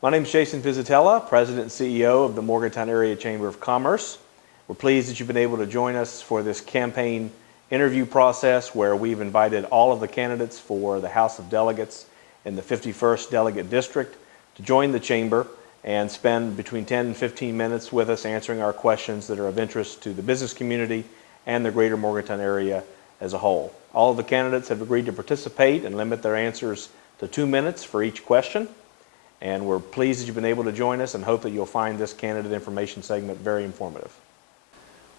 My name is Jason Pizatella, President and CEO of the Morgantown Area Chamber of Commerce. We're pleased that you've been able to join us for this campaign interview process where we've invited all of the candidates for the House of Delegates in the 51st Delegate District to join the Chamber and spend between 10 and 15 minutes with us answering our questions that are of interest to the business community and the greater Morgantown area as a whole. All of the candidates have agreed to participate and limit their answers to 2 minutes for each question. And we're pleased that you've been able to join us and hope that you'll find this candidate information segment very informative.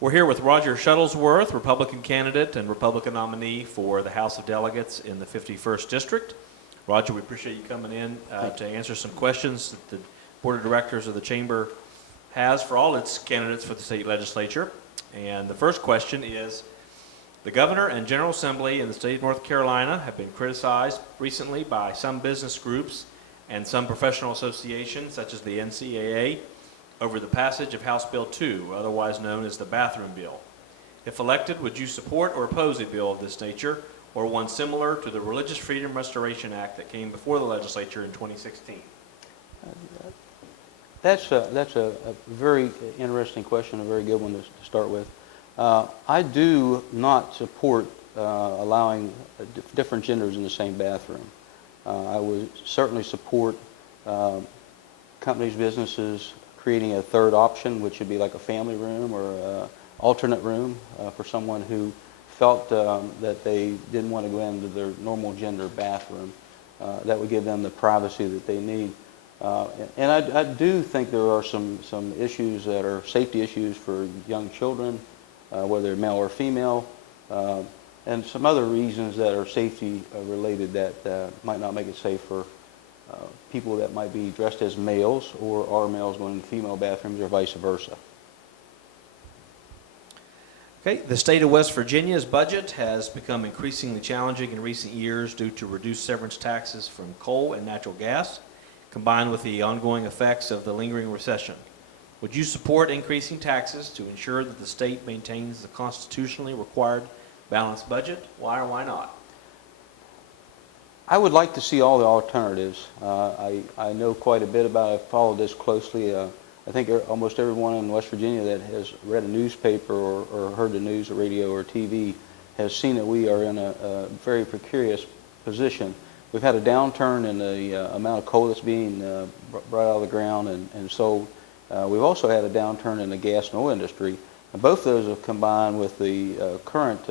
We're here with Roger Shuttlesworth, Republican candidate and Republican nominee for the House of Delegates in the 51st District. Roger, we appreciate you coming in to answer some questions that the Board of Directors of the Chamber has for all its candidates for the state legislature. And the first question is, the Governor and General Assembly in the state of North Carolina have been criticized recently by some business groups and some professional associations, such as the NCAA, over the passage of House Bill 2, otherwise known as the Bathroom Bill. If elected, would you support or oppose a bill of this nature, or one similar to the Religious Freedom Restoration Act that came before the legislature in 2016? That's a very interesting question, a very good one to start with. I do not support allowing different genders in the same bathroom. I would certainly support companies, businesses creating a third option, which would be like a family room or an alternate room for someone who felt that they didn't want to go into their normal gender bathroom. That would give them the privacy that they need. And I do think there are some issues that are safety issues for young children, whether they're male or female, and some other reasons that are safety related that might not make it safe for people that might be dressed as males or are males going into female bathrooms or vice versa. Okay, the state of West Virginia's budget has become increasingly challenging in recent years due to reduced severance taxes from coal and natural gas, combined with the ongoing effects of the lingering recession. Would you support increasing taxes to ensure that the state maintains the constitutionally required balanced budget? Why or why not? I would like to see all the alternatives. I know quite a bit about it. I've followed this closely. I think almost everyone in West Virginia that has read a newspaper or heard the news, or radio, or TV has seen that we are in a very precarious position. We've had a downturn in the amount of coal that's being brought out of the ground and sold. We've also had a downturn in the gas and oil industry. And both of those have combined with the current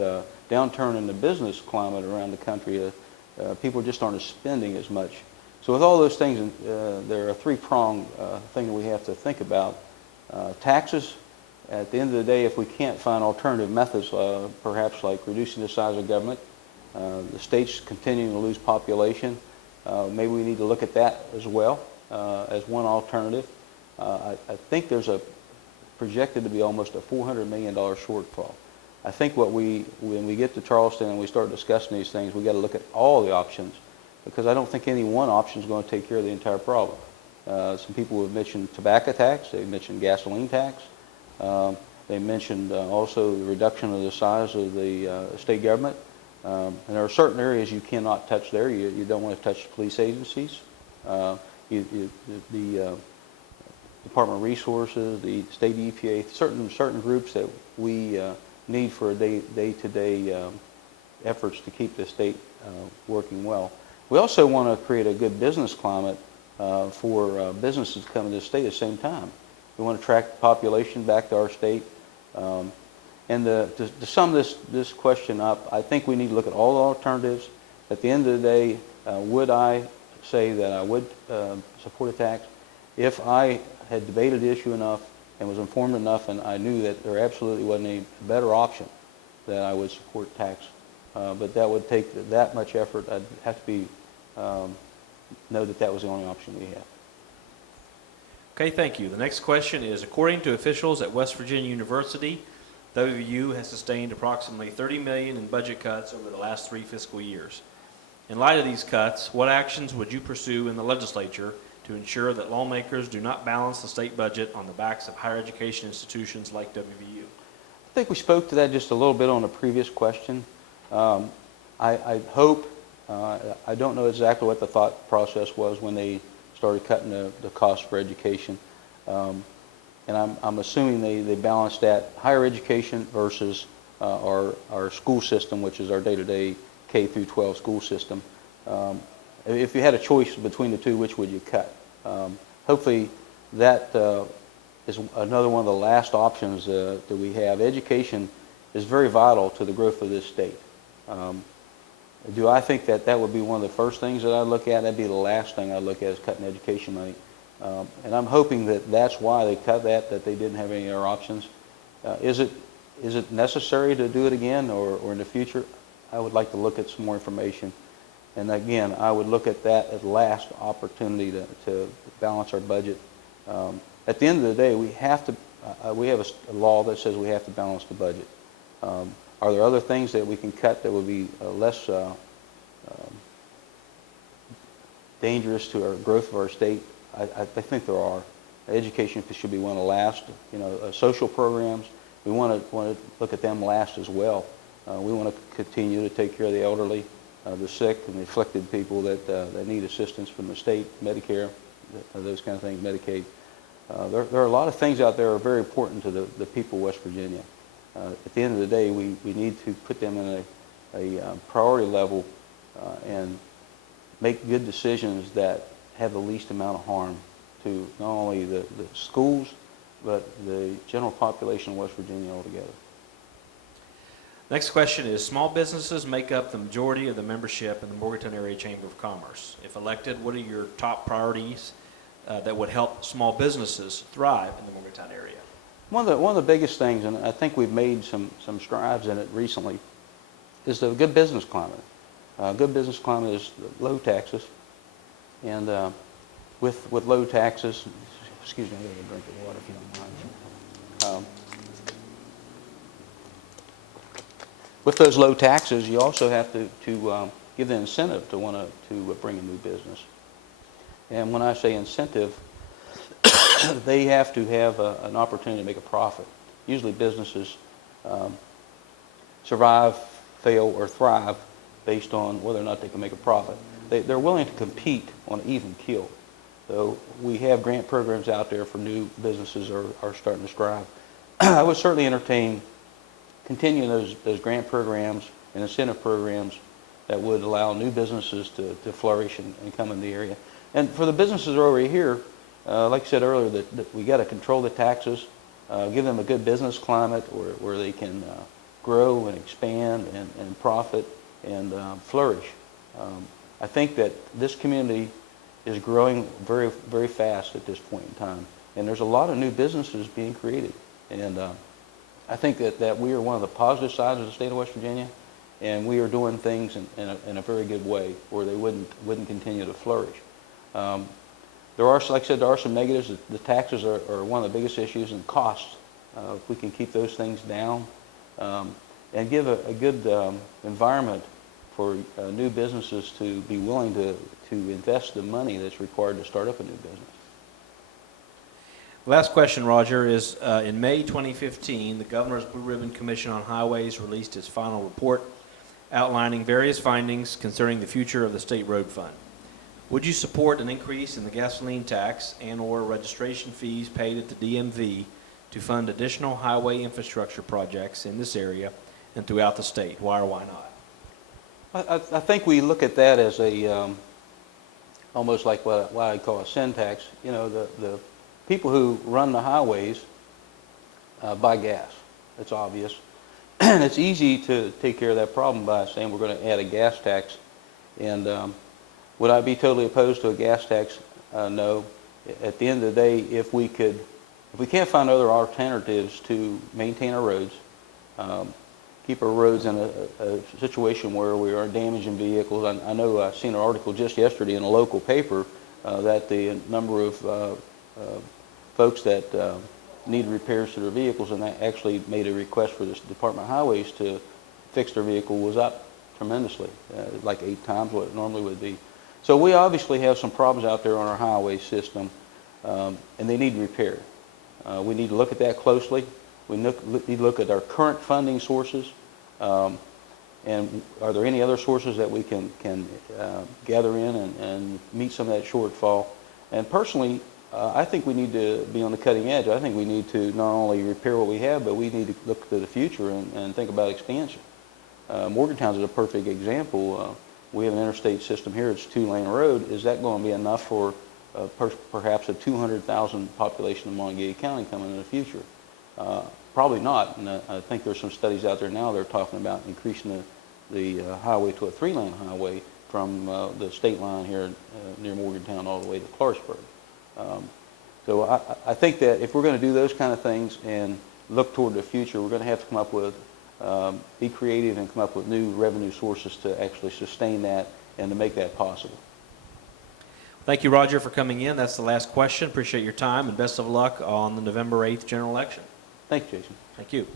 downturn in the business climate around the country. People just aren't spending as much. So with all those things, there are a three-pronged thing that we have to think about. Taxes, at the end of the day, if we can't find alternative methods, perhaps like reducing the size of government, the state's continuing to lose population, maybe we need to look at that as well as one alternative. I think there's projected to be almost a $400 million shortfall. I think when we get to Charleston and we start discussing these things, we've got to look at all the options, because I don't think any one option is going to take care of the entire problem. Some people have mentioned tobacco tax, they've mentioned gasoline tax, they mentioned also the reduction of the size of the state government. And there are certain areas you cannot touch there. You don't want to touch police agencies, the Department of Resources, the state EPA, certain groups that we need for day-to-day efforts to keep the state working well. We also want to create a good business climate for businesses to come to the state at the same time. We want to attract population back to our state. And to sum this question up, I think we need to look at all the alternatives. At the end of the day, would I say that I would support a tax? If I had debated the issue enough and was informed enough and I knew that there absolutely wasn't a better option, then I would support tax. But that would take that much effort. I'd have to be know that that was the only option we have. Okay, thank you. The next question is, according to officials at West Virginia University, WVU has sustained approximately $30 million in budget cuts over the last 3 fiscal years. In light of these cuts, what actions would you pursue in the legislature to ensure that lawmakers do not balance the state budget on the backs of higher education institutions like WVU? I think we spoke to that just a little bit on a previous question. I hope, I don't know exactly what the thought process was when they started cutting the cost for education. And I'm assuming they balanced that higher education versus our school system, which is our day-to-day K through 12 school system. If you had a choice between the two, which would you cut? Hopefully that is another one of the last options that we have. Education is very vital to the growth of this state. Do I think that would be one of the first things that I look at? That'd be the last thing I look at, is cutting education money. And I'm hoping that that's why they cut that they didn't have any other options. Is it necessary to do it again or in the future? I would like to look at some more information. And again, I would look at that as last opportunity to balance our budget. At the end of the day, we have a law that says we have to balance the budget. Are there other things that we can cut that would be less dangerous to our growth of our state? I think there are. Education should be one of the last. Social programs, we want to look at them last as well. We want to continue to take care of the elderly, the sick, and the afflicted people that need assistance from the state, Medicare, those kind of things, Medicaid. There are a lot of things out there that are very important to the people of West Virginia. At the end of the day, we need to put them in a priority level and make good decisions that have the least amount of harm to not only the schools, but the general population of West Virginia altogether. Next question is, small businesses make up the majority of the membership in the Morgantown Area Chamber of Commerce. If elected, what are your top priorities that would help small businesses thrive in the Morgantown area? One of the biggest things, and I think we've made some strides in it recently, is the good business climate. Good business climate is low taxes, and with low taxes, excuse me, I got a drink of water if you don't mind. With those low taxes, you also have to give the incentive to want to bring a new business. And when I say incentive, they have to have an opportunity to make a profit. Usually businesses survive, fail, or thrive based on whether or not they can make a profit. They're willing to compete on an even keel. So we have grant programs out there for new businesses are starting to strive. I would certainly entertain continuing those grant programs and incentive programs that would allow new businesses to flourish and come in the area. And for the businesses over here, like I said earlier, that we got to control the taxes, give them a good business climate where they can grow and expand and profit and flourish. I think that this community is growing very, very fast at this point in time. And there's a lot of new businesses being created. And I think that we are one of the positive sides of the state of West Virginia, and we are doing things in a very good way where they wouldn't continue to flourish. There are, like I said, there are some negatives. The taxes are one of the biggest issues, and costs. If we can keep those things down and give a good environment for new businesses to be willing to invest the money that's required to start up a new business. Last question, Roger, is in May 2015, the Governor's Blue Ribbon Commission on Highways released its final report outlining various findings concerning the future of the state road fund. Would you support an increase in the gasoline tax and/or registration fees paid at the DMV to fund additional highway infrastructure projects in this area and throughout the state? Why or why not? I think we look at that as a almost like what I call a sin tax. You know, the people who run the highways buy gas. It's obvious. And it's easy to take care of that problem by saying we're going to add a gas tax. And would I be totally opposed to a gas tax? No. At the end of the day, if we can't find other alternatives to maintain our roads, keep our roads in a situation where we are damaging vehicles. I know I've seen an article just yesterday in a local paper that the number of folks that need repairs to their vehicles, and that actually made a request for this Department of Highways to fix their vehicle, was up tremendously, like 8 times what it normally would be. So we obviously have some problems out there on our highway system, and they need repair. We need to look at that closely. We need to look at our current funding sources, and are there any other sources that we can gather in and meet some of that shortfall. And personally, I think we need to be on the cutting edge. I think we need to not only repair what we have, but we need to look to the future and think about expansion. Morgantown is a perfect example. We have an interstate system here. It's a 2-lane road. Is that going to be enough for perhaps a 200,000 population in Montague County coming in the future? Probably not. And I think there's some studies out there now that are talking about increasing the highway to a 3-lane highway from the state line here near Morgantown all the way to Clarksburg. So I think that if we're going to do those kind of things and look toward the future, we're going to have to come up with, be creative and come up with new revenue sources to actually sustain that and to make that possible. Thank you, Roger, for coming in. That's the last question. Appreciate your time, and best of luck on the November 8th general election. Thank you, Jason. Thank you.